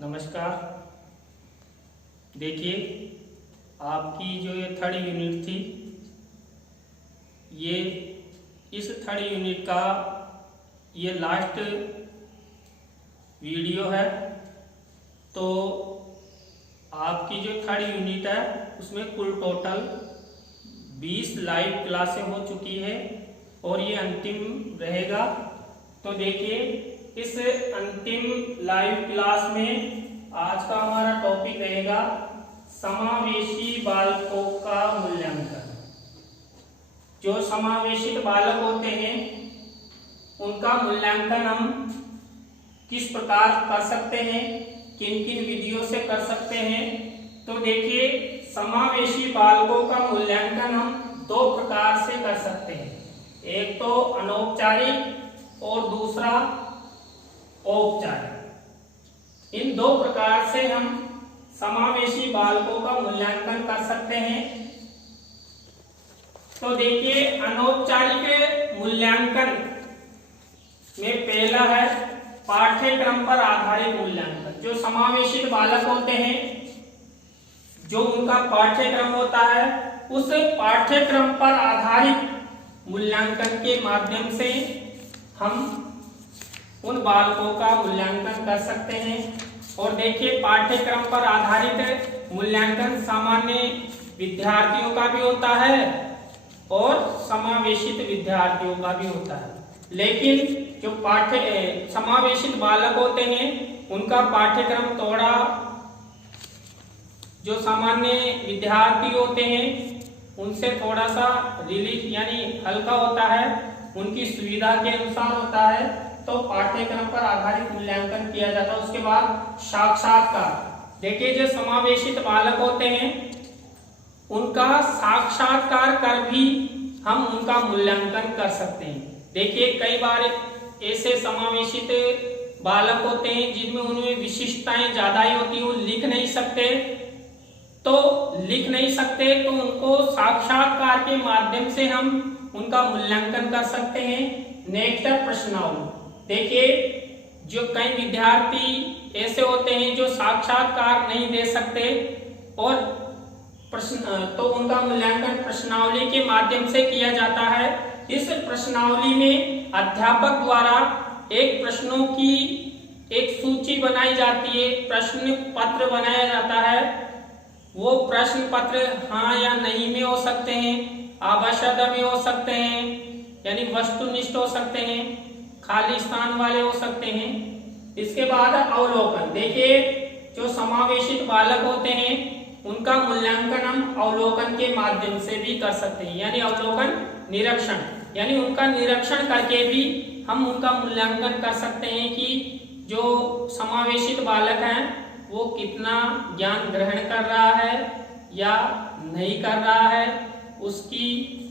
नमस्कार। देखिए, आपकी जो ये थर्ड यूनिट थी, ये इस थर्ड यूनिट का ये लास्ट वीडियो है। तो आपकी जो थर्ड यूनिट है उसमें कुल टोटल 20 लाइव क्लासें हो चुकी है और ये अंतिम रहेगा। तो देखिए, इस अंतिम लाइव क्लास में आज का हमारा टॉपिक रहेगा समावेशी बालकों का मूल्यांकन। जो समावेशित बालक होते हैं उनका मूल्यांकन हम किस प्रकार कर सकते हैं, किन किन विधियों से कर सकते हैं। तो देखिए, समावेशी बालकों का मूल्यांकन हम दो प्रकार से कर सकते हैं, एक तो अनौपचारिक और दूसरा औपचारिक। इन दो प्रकार से हम समावेशी बालकों का मूल्यांकन कर सकते हैं। तो देखिए, अनौपचारिक मूल्यांकन में पहला है पाठ्यक्रम पर आधारित मूल्यांकन। जो समावेशित बालक होते हैं, जो उनका पाठ्यक्रम होता है, उस पाठ्यक्रम पर आधारित मूल्यांकन के माध्यम से हम उन बालकों का मूल्यांकन कर सकते हैं। और देखिए, पाठ्यक्रम पर आधारित मूल्यांकन सामान्य विद्यार्थियों का भी होता है और समावेशित विद्यार्थियों का भी होता है। लेकिन जो समावेशित बालक होते हैं उनका पाठ्यक्रम थोड़ा, जो सामान्य विद्यार्थी होते हैं उनसे थोड़ा सा रिलीफ यानी हल्का होता है, उनकी सुविधा के अनुसार होता है। तो पाठ्यक्रम पर आधारित मूल्यांकन किया जाता है। उसके बाद साक्षात्कार। देखिए, जो समावेशित बालक होते हैं उनका साक्षात्कार कर भी हम उनका मूल्यांकन कर सकते हैं। देखिए, कई बार ऐसे समावेशित बालक होते हैं जिनमें उनमें विशिष्टताएं ज्यादा ही होती हैं, वो लिख नहीं सकते। तो उनको साक्षात्कार के माध्यम से हम उनका मूल्यांकन कर सकते हैं। नेक्स्ट है प्रश्नावली। देखिए, जो कई विद्यार्थी ऐसे होते हैं जो साक्षात्कार नहीं दे सकते और तो उनका मूल्यांकन प्रश्नावली के माध्यम से किया जाता है। इस प्रश्नावली में अध्यापक द्वारा एक प्रश्नों की एक सूची बनाई जाती है, प्रश्न पत्र बनाया जाता है। वो प्रश्न पत्र हाँ या नहीं में हो सकते हैं, आवश्यकता में हो सकते हैं, यानी वस्तुनिष्ठ हो सकते हैं, खाली स्थान वाले हो सकते हैं। इसके बाद अवलोकन। देखिए, जो समावेशित बालक होते हैं उनका मूल्यांकन हम अवलोकन के माध्यम से भी कर सकते हैं, यानी अवलोकन निरीक्षण, यानी उनका निरीक्षण करके भी हम उनका मूल्यांकन कर सकते हैं कि जो समावेशित बालक हैं वो कितना ज्ञान ग्रहण कर रहा है या नहीं कर रहा है, उसकी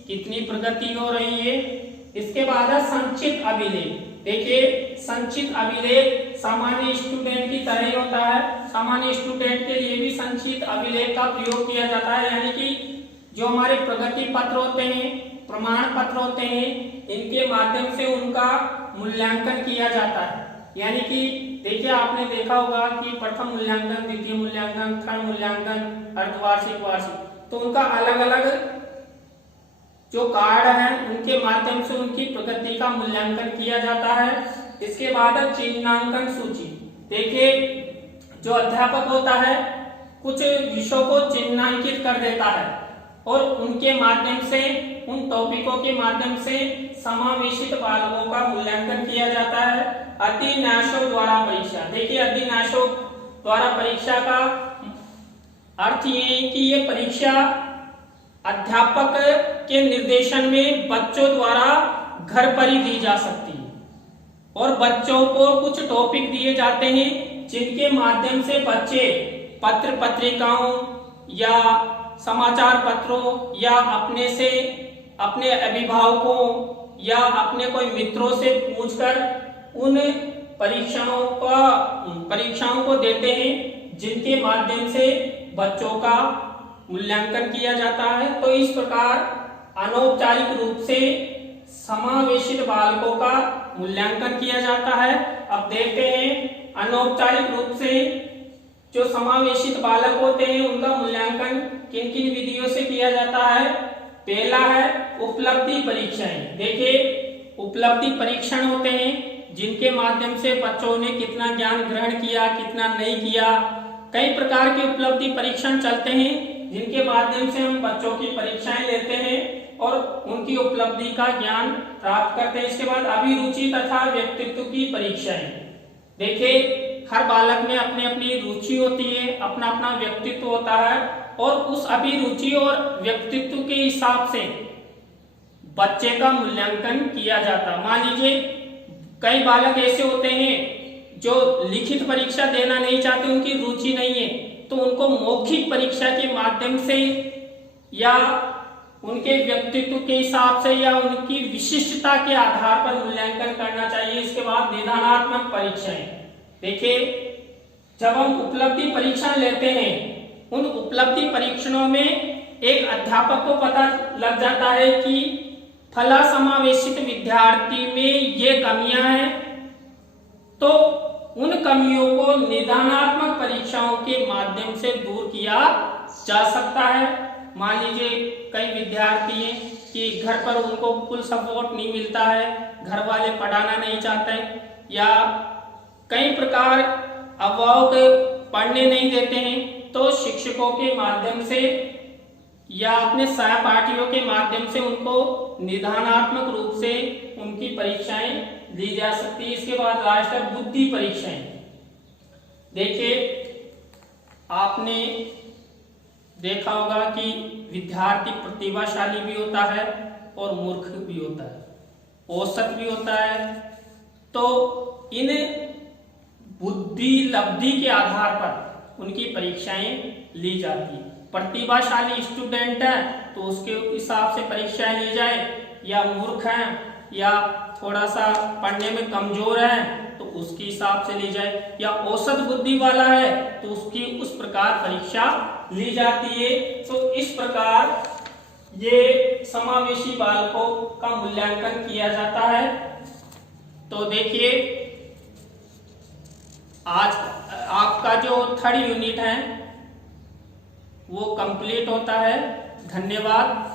कितनी प्रगति हो रही है। इसके बाद है संक्षिप्त अभिलेख। देखिए, संक्षिप्त अभिलेख सामान्य स्टूडेंट की तरह ही होता है। सामान्य स्टूडेंट के लिए भी संक्षिप्त अभिलेख का प्रयोग किया जाता है, यानी कि जो हमारे प्रगति पत्र होते हैं, प्रमाण पत्र होते हैं, इनके माध्यम से उनका मूल्यांकन किया जाता है। यानी कि देखिए, आपने देखा होगा कि प्रथम मूल्यांकन, द्वितीय मूल्यांकन, थर्ड मूल्यांकन, अर्धवार्षिक, वार्षिक, तो उनका अलग अलग जो कार्ड है उनके माध्यम से उनकी प्रगति का मूल्यांकन किया जाता है। इसके बाद चिन्हांकन सूची। देखिए, जो अध्यापक होता है कुछ विषयों को चिन्हांकित कर देता है और उनके माध्यम से, उन टॉपिकों के माध्यम से समावेशित बालकों का मूल्यांकन किया जाता है। अधिन्यासों द्वारा परीक्षा। देखिए, अधिन्यासों द्वारा परीक्षा का अर्थ ये है कि ये परीक्षा अध्यापक के निर्देशन में बच्चों द्वारा घर पर ही दी जा सकती है और बच्चों को कुछ टॉपिक दिए जाते हैं जिनके माध्यम से बच्चे पत्र पत्रिकाओं या समाचार पत्रों या अपने अभिभावकों या अपने कोई मित्रों से पूछकर उन परीक्षाओं को देते हैं जिनके माध्यम से बच्चों का मूल्यांकन किया जाता है। तो इस प्रकार अनौपचारिक रूप से समावेशित बालकों का मूल्यांकन किया जाता है। अब देखते हैं अनौपचारिक रूप से जो समावेशित बालक होते हैं उनका मूल्यांकन किन किन विधियों से किया जाता है। पहला है उपलब्धि परीक्षाएं। देखिए उपलब्धि परीक्षण होते हैं जिनके माध्यम से बच्चों ने कितना ज्ञान ग्रहण किया, कितना नहीं किया। कई प्रकार के उपलब्धि परीक्षण चलते हैं जिनके माध्यम से हम बच्चों की परीक्षाएं लेते हैं और उनकी उपलब्धि का ज्ञान प्राप्त करते हैं। इसके बाद अभिरुचि तथा व्यक्तित्व की परीक्षाएं। देखिए हर बालक में अपनी अपनी रुचि होती है, अपना अपना व्यक्तित्व होता है और उस अभिरुचि और व्यक्तित्व के हिसाब से बच्चे का मूल्यांकन किया जाता है। मान लीजिए कई बालक ऐसे होते हैं जो लिखित परीक्षा देना नहीं चाहते, उनकी रुचि नहीं है, तो उनको मौखिक परीक्षा के माध्यम से या उनके व्यक्तित्व के हिसाब से या उनकी विशिष्टता के आधार पर मूल्यांकन करना चाहिए। इसके बाद निदानात्मक परीक्षाएं। देखिए जब हम उपलब्धि परीक्षण लेते हैं उन उपलब्धि परीक्षणों में एक अध्यापक को पता लग जाता है कि फला समावेशित विद्यार्थी में ये कमियां हैं, तो उन कमियों को निदानात्मक परीक्षाओं के माध्यम से दूर किया जा सकता है। मान लीजिए कई विद्यार्थी हैं कि घर पर उनको फुल सपोर्ट नहीं मिलता है, घर वाले पढ़ाना नहीं चाहते या कई प्रकार अफवाहों के पढ़ने नहीं देते हैं, तो शिक्षकों के माध्यम से या अपने सहपाठियों के माध्यम से उनको निदानात्मक रूप से उनकी परीक्षाएं ली जा सकती है। इसके बाद लास्ट है बुद्धि परीक्षाएं। देखिए आपने देखा होगा कि विद्यार्थी प्रतिभाशाली भी होता है और मूर्ख भी होता है, औसत भी होता है। तो इन बुद्धि लब्धि के आधार पर उनकी परीक्षाएं ली जाती है। प्रतिभाशाली स्टूडेंट है तो उसके हिसाब से परीक्षाएं ली जाए, या मूर्ख है या थोड़ा सा पढ़ने में कमजोर है तो उसके हिसाब से ली जाए, या औसत बुद्धि वाला है तो उसकी उस प्रकार परीक्षा ली जाती है। तो इस प्रकार ये समावेशी बालकों का मूल्यांकन किया जाता है। तो देखिए आज आपका जो 3rd यूनिट है वो कंप्लीट होता है। धन्यवाद।